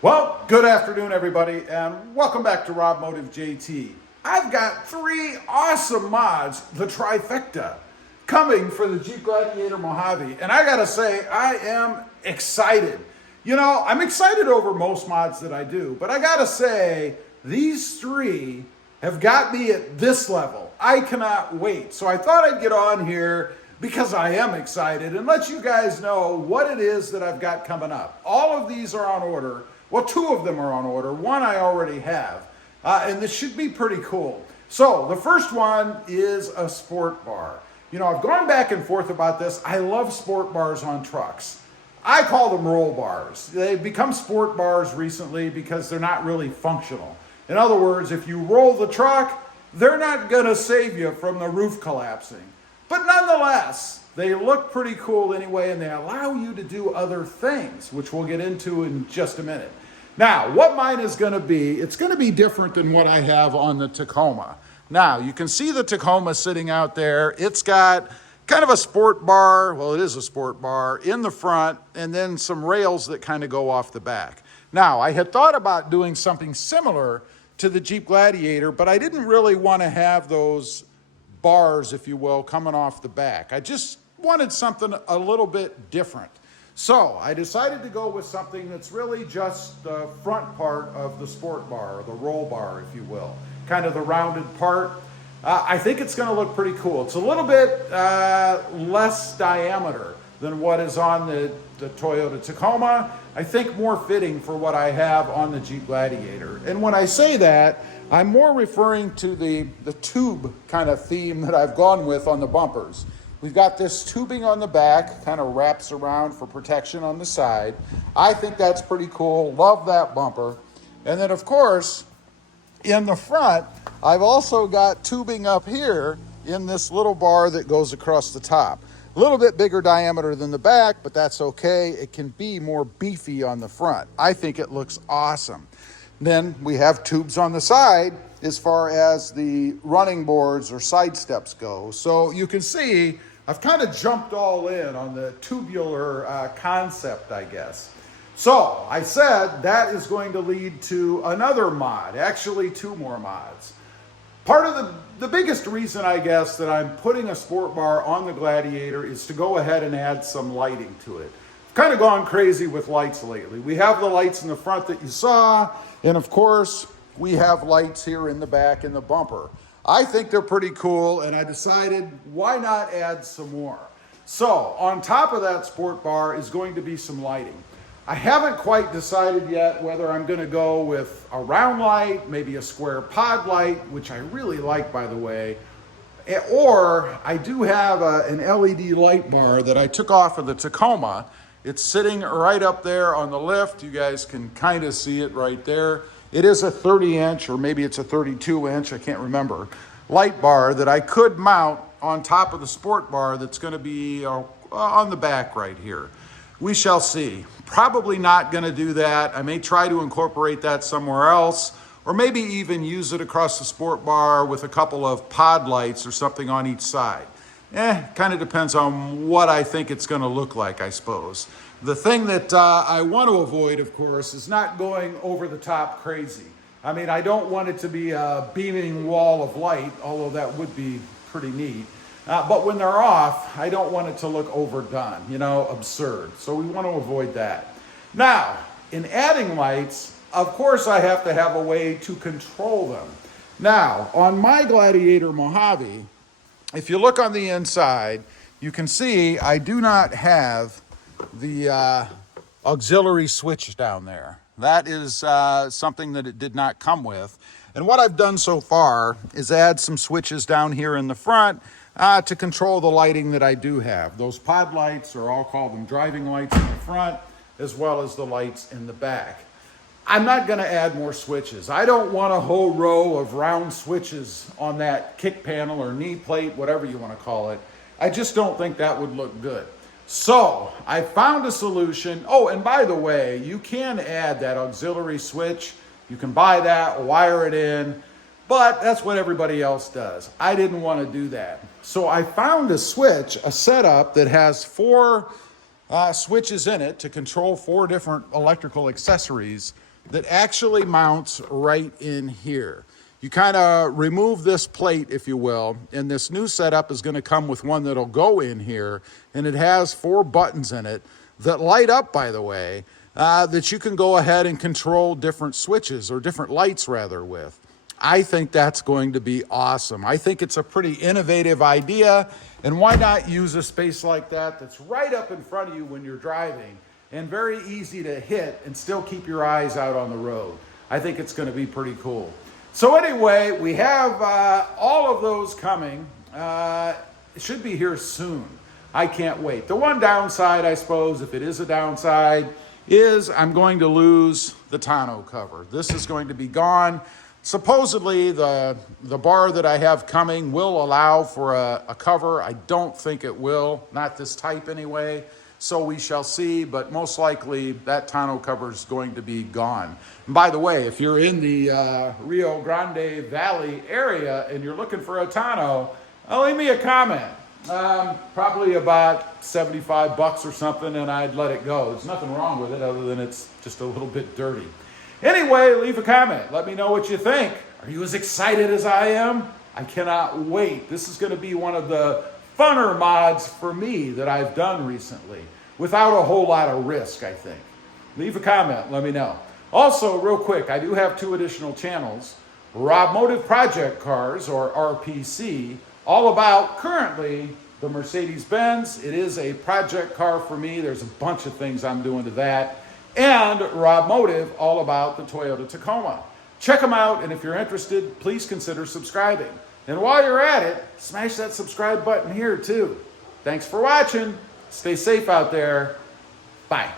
Well, good afternoon, everybody, and welcome back to Rob Motive JT. I've got 3 awesome mods, the trifecta, coming for the Jeep Gladiator Mojave, and I gotta say, I am excited. You know, I'm excited over most mods that I do, but I gotta say, these 3 have got me at this level. I cannot wait. So I thought I'd get on here because I am excited and let you guys know what it is that I've got coming up. All of these are on order. Well, 2 of them are on order. 1 I already have, and this should be pretty cool. So the first one is a sport bar. You know, I've gone back and forth about this. I love sport bars on trucks. I call them roll bars. They've become sport bars recently because they're not really functional. In other words, if you roll the truck, they're not gonna save you from the roof collapsing. But nonetheless, they look pretty cool anyway, and they allow you to do other things, which we'll get into in just a minute. Now, what mine is going to be, it's going to be different than what I have on the Tacoma. Now, you can see the Tacoma sitting out there. It's got kind of a sport bar, well, it is a sport bar, in the front, and then some rails that kind of go off the back. Now, I had thought about doing something similar to the Jeep Gladiator, but I didn't really want to have those bars, if you will, coming off the back. I just wanted something a little bit different. So I decided to go with something that's really just the front part of the sport bar, or the roll bar, if you will, kind of the rounded part. I think it's going to look pretty cool. It's a little bit less diameter than what is on the Toyota Tacoma. I think more fitting for what I have on the Jeep Gladiator. And when I say that, I'm more referring to the tube kind of theme that I've gone with on the bumpers. We've got this tubing on the back, kind of wraps around for protection on the side. I think that's pretty cool. Love that bumper. And then, of course, in the front, I've also got tubing up here in this little bar that goes across the top. A little bit bigger diameter than the back, but that's okay. It can be more beefy on the front. I think it looks awesome. Then we have tubes on the side as far as the running boards or side steps go. So you can see I've kind of jumped all in on the tubular concept, I guess. So I said that is going to lead to another mod, actually 2 more mods. Part of the biggest reason, I guess, that I'm putting a sport bar on the Gladiator is to go ahead and add some lighting to it. I've kind of gone crazy with lights lately. We have the lights in the front that you saw, and of course, we have lights here in the back in the bumper. I think they're pretty cool, and I decided why not add some more. So on top of that sport bar is going to be some lighting. I haven't quite decided yet whether I'm going to go with a round light, maybe a square pod light, which I really like, by the way, or I do have an LED light bar that I took off of the Tacoma. It's sitting right up there on the lift. You guys can kind of see it right there. It is a 30-inch, or maybe it's a 32-inch, I can't remember, light bar that I could mount on top of the sport bar that's going to be on the back right here. We shall see. Probably not going to do that. I may try to incorporate that somewhere else, or maybe even use it across the sport bar with a couple of pod lights or something on each side. Kind of depends on what I think it's going to look like, I suppose. The thing that I want to avoid, of course, is not going over the top crazy. I mean, I don't want it to be a beaming wall of light, although that would be pretty neat. But when they're off, I don't want it to look overdone, you know, absurd. So we want to avoid that. Now, in adding lights, of course, I have to have a way to control them. Now, on my Gladiator Mojave, if you look on the inside, you can see I do not have the auxiliary switch down there. That is something that it did not come with. And what I've done so far is add some switches down here in the front to control the lighting that I do have. Those pod lights, or I'll call them driving lights in the front, as well as the lights in the back. I'm not going to add more switches. I don't want a whole row of round switches on that kick panel or knee plate, whatever you want to call it. I just don't think that would look good. So I found a solution. Oh, and by the way, you can add that auxiliary switch. You can buy that, wire it in. But that's what everybody else does. I didn't want to do that. So I found a switch, a setup that has 4 switches in it to control 4 different electrical accessories that actually mounts right in here. You kind of remove this plate, if you will, and this new setup is going to come with one that'll go in here, and it has 4 buttons in it that light up, by the way, that you can go ahead and control different switches, or different lights rather, with. I think that's going to be awesome. I think it's a pretty innovative idea, and why not use a space like that that's right up in front of you when you're driving and very easy to hit and still keep your eyes out on the road. I think it's going to be pretty cool. So anyway, we have all of those coming. It should be here soon. I can't wait. The one downside, I suppose, if it is a downside, is I'm going to lose the tonneau cover. This is going to be gone. Supposedly, the bar that I have coming will allow for a cover. I don't think it will, not this type anyway. So we shall see, but most likely that tonneau cover is going to be gone. And by the way, if you're in the Rio Grande Valley area and you're looking for a tonneau, leave me a comment. Probably about $75 or something, and I'd let it go. There's nothing wrong with it other than it's just a little bit dirty. Anyway, leave a comment. Let me know what you think. Are you as excited as I am? I cannot wait. This is going to be one of the funner mods for me that I've done recently, without a whole lot of risk, I think. Leave a comment, let me know. Also, real quick, I do have 2 additional channels. Rob Motive Project Cars, or RPC, all about currently the Mercedes-Benz. It is a project car for me. There's a bunch of things I'm doing to that. And Rob Motive, all about the Toyota Tacoma. Check them out, and if you're interested, please consider subscribing. And while you're at it, smash that subscribe button here too. Thanks for watching. Stay safe out there. Bye.